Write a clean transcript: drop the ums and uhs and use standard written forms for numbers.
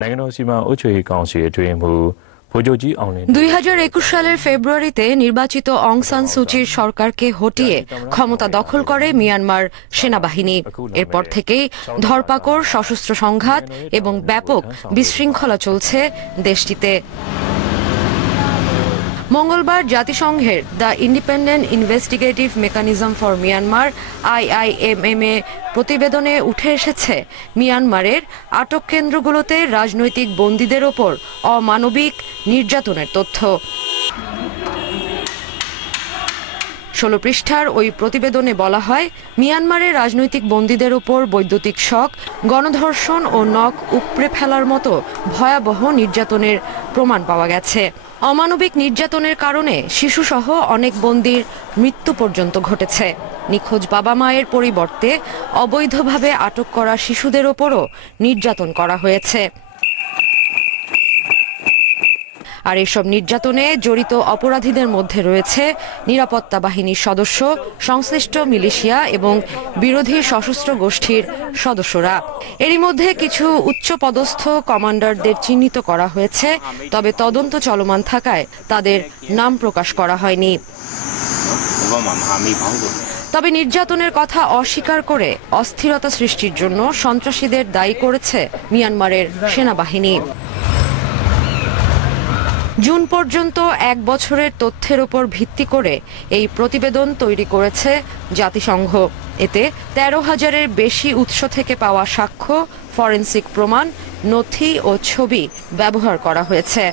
2021 সালের ফেব্রুয়ারিতে নির্বাচিত অং সান সুচির সরকারকে হটিয়ে ক্ষমতা দখল করে মিয়ানমার সেনাবাহিনী। এরপর থেকেই ধরপাকড়, সশস্ত্র সংঘাত এবং ব্যাপক বিশৃঙ্খলা চলছে দেশটিতে। মঙ্গলবার জাতিসংঘের the independent investigative mechanism for Myanmar IIMM প্রতিবেদনে উঠে এসেছে মিয়ানমারের আটক কেন্দ্রগুলোতে রাজনৈতিক বন্দীদের ওপর অমানবিক নির্যাতনের তথ্য। 16 পৃষ্ঠার ওই প্রতিবেদনে বলা হয়, মিয়ানমারের রাজনৈতিক বন্দীদের ওপর বৈদ্যুতিক শক, গণধর্ষণ ও নখ উপড়ে ফেলার মতো ভয়াবহ নির্যাতনের প্রমাণ পাওয়া গেছে। অমানবিক নির্যাতনের কারণে শিশুসহ অনেক বন্দীর মৃত্যু পর্যন্ত ঘটেছে। নিখোঁজ বাবা মায়ের পরিবর্তে অবৈধভাবে আটক করা শিশুদের ওপরও নির্যাতন করা হয়েছে। আর এসব নির্যাতনে জড়িত অপরাধীদের মধ্যে রয়েছে নিরাপত্তা বাহিনীর সদস্য, সংশ্লিষ্ট মিলিশিয়া এবং বিরোধী সশস্ত্র গোষ্ঠীর সদস্যরা। এরই মধ্যে কিছু উচ্চপদস্থ কমান্ডারদের চিহ্নিত করা হয়েছে, তবে তদন্ত চলমান থাকায় তাদের নাম প্রকাশ করা হয়নি। তবে নির্যাতনের কথা অস্বীকার করে অস্থিরতা সৃষ্টির জন্য সন্ত্রাসীদের দায়ী করেছে মিয়ানমারের সেনাবাহিনী। জুন পর্যন্ত 1 বছরের তথ্যের উপর ভিত্তি করে এই প্রতিবেদন তৈরি করেছে জাতিসংঘ। এতে 13,000-এর বেশি উৎস থেকে পাওয়া সাক্ষ্য, ফরেনসিক প্রমাণ, নথি ও ছবি ব্যবহার করা হয়েছে।